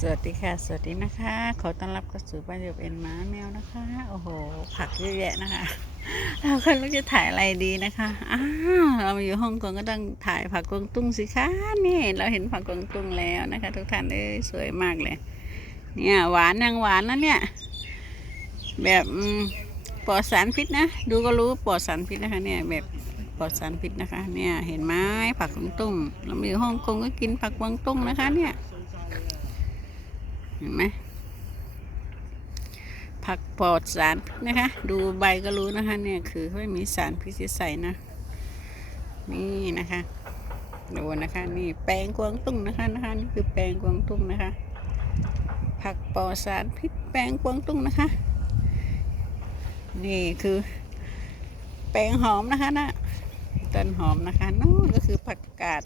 สวัสดีค่ะ สวัสดีนะคะ ขอต้อนรับเข้าสู่บ้านเดียวเป็นม้าแมวนะคะ โอ้โห ผักเยอะแยะนะคะ เราก็รู้จะถ่ายอะไรดีนะคะอ้าวเรามาอยู่ฮ่องกงก็ต้องถ่ายผักกวางตุ้งสิคะนี่เราเห็นผักกวางตุ้งแล้วนะคะ ทุกท่านเอ้ยสวยมากเลย เนี่ยหวานยังหวานนะเนี่ย แบบปลอดสารพิษนะ ดูก็รู้ปลอดสารพิษนะคะ เนี่ยแบบปลอดสารพิษนะคะ เนี่ยเห็นไหมผักกวางตุ้งเรามาอยู่ฮ่องกงก็กินผักกวางตุ้งนะคะ เนี่ย เห็นไหมผักปลอดสารนะคะ ดูใบก็รู้นะคะ เนี่ยคือไม่มีสารพิษใส่นะ นี่นะคะดูนะคะ นี่แปลงกวางตุ้งนะคะนะคะนี่คือแปลงกวางตุ้งนะคะ ผักปลอดสารพิษแปลงกวางตุ้งนะคะ นี่คือ แปลงหอมนะคะนะต้นหอมนะคะนู่นก็คือผักกาด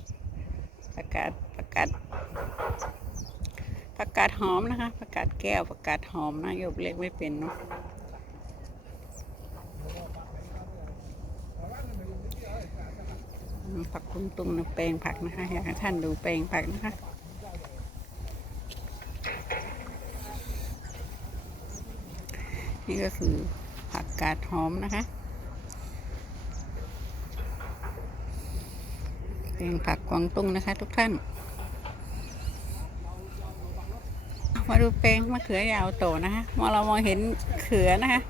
ผักกาดผักกาด ผักกาดหอมนะคะผักกาดแก้วผักกาดหอมนะโยบเล็กไม่เป็นเนาะผักกุ้งตุ้งนะแปลงผักนะคะ อยากให้ท่านดูแปลงผักนะคะนี่ก็คือผักกาดหอมนะคะแปลงผักกวางตุ้งนะคะทุกท่าน มาดูแปลงมะเขือยาวโตนะคะมองเรามองเห็นเขือนะคะ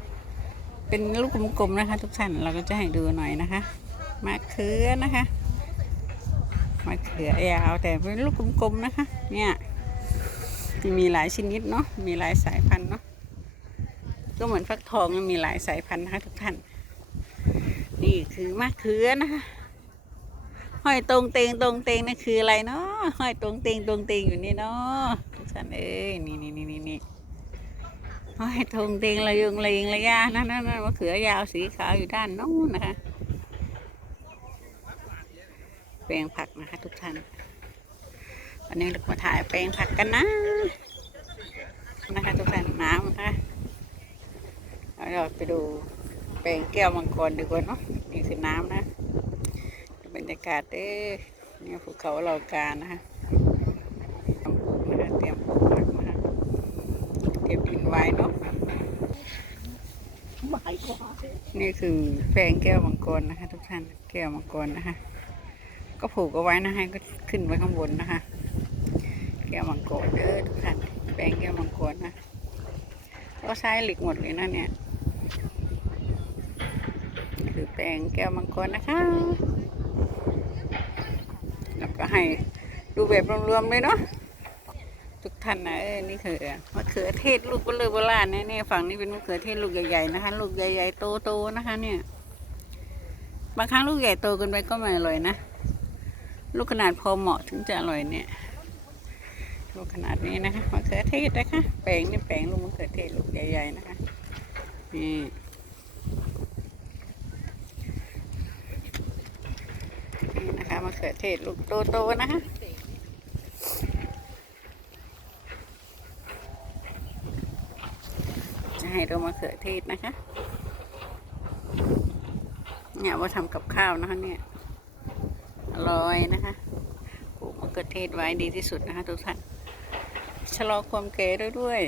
เป็นลูกกลมๆนะคะ ทุกท่านเราก็จะให้ดูหน่อยนะคะมะเขือนะคะมะเขือยาวแต่เป็นลูกกลมๆนะคะ เนี่ยมีหลายชนิดเนาะมีหลายสายพันธุ์เนาะก็เหมือนฟักทองมีหลายสายพันธุ์นะคะทุกท่าน นี่คือมะเขือนะคะห้อยตรงเตงตรงเตงนี่คืออะไรเนาะห้อยตรงเตงตรงเตงอยู่นี่เนาะ ทุกท่านเอ้ยนี่นี่นี่นี่นี่ห้อยทงเตงระยงระยิงระยะนั่นนั่นนั่นมะเขือยาวสีขาวอยู่ด้านโน้นนะคะแปลงผักนะคะ ทุกท่านวันนี้เรามาถ่ายแปลงผักกันนะนะคะทุกท่านน้ำนะคะเอาเราไปดูแปลงแก้วมังกรดีกว่าเนาะนี่คือน้ำนะบรรยากาศเด้อเนี่ยภูเขาเหล่ากานะคะ ทำปลูกนะคะเตรียมปลูกผักนะคะเก็บดินไว้เนาะนี่คือแปลงแก้วมังกรนะคะ ทุกท่านแก้วมังกรนะคะ ก็ผูกเอาไว้นะให้ก็ขึ้นไปข้างบนนะคะ แก้วมังกรเด้อทุกท่านแปลงแก้วมังกรนะก็ใช้เหล็กหมดเลยนะเนี่ยคือแปลงแก้วมังกรนะคะแล้วก็ให้ดูแบบรวมๆเลยเนาะ ท่านนะเอ้ยนี่คือมะเขือเทศลูกก็เลอเบล่านเนี่ยเนี่ยฝั่งนี้เป็นมะเขือเทศลูกใหญ่ๆนะคะลูกใหญ่ๆโตๆนะคะ เนี่ย บางครั้งลูกใหญ่โตเกินไปก็ไม่อร่อยนะลูกขนาดพอเหมาะถึงจะอร่อยเนี่ยลูกขนาดนี้นะคะมะเขือเทศนะคะแปลงนี่แปลงลูกมะเขือเทศลูกใหญ่ๆนะคะนี่นี่นะคะมะเขือเทศลูกโตๆนะคะ ให้ดูมะเขือเทศนะคะ เนี่ยว่าทำกับข้าวนะคะเนี่ย อร่อยนะคะปลูกมะเขือเทศไว้ดีที่สุดนะคะทุกท่าน ชะลอความแก่ด้วยด้วย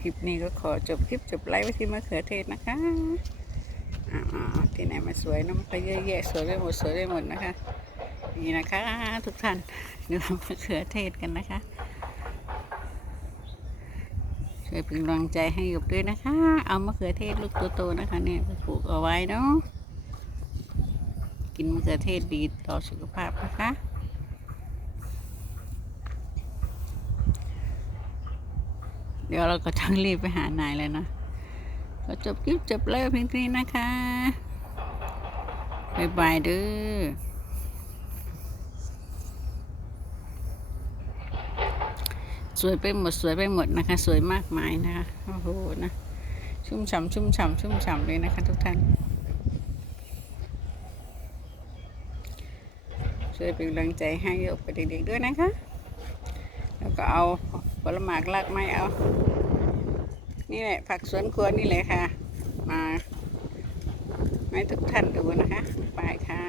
คลิปนี้ก็ขอจบคลิปจบไลฟ์ไว้ที่มะเขือเทศนะคะ ที่ไหนมาสวยน้ำไปเยอะแยะสวยไปหมดสวยไปหมดนะคะ นี่นะคะ ทุกท่านดูมะเขือเทศกันนะคะช่วยเป็นกำลังใจให้กับด้วยนะคะ เอามะเขือเทศลูกโตๆนะคะเนี่ยไปปลูกเอาไว้เนาะกินมะเขือเทศดีต่อสุขภาพนะคะเดี๋ยวเราก็ต้องรีบไปหานายเลยนะ ก็จบคลิปจบเลยเพียงเท่านี้นะคะบ๊ายบายเด้อสวยไปหมดสวยไปหมดนะคะ สวยมากมายนะคะโอ้โหนะ ชุ่มฉ่ำชุ่มฉ่ำชุ่มฉ่ำเลยนะคะทุกท่านช่วยเป็นกำลังใจให้กับเด็กๆด้วยนะคะ แล้วก็เอาผลหมากลากไม้เอา นี่แหละผักสวนครัวนี่เลยค่ะ มาให้ทุกท่านดูนะคะไปค่ะ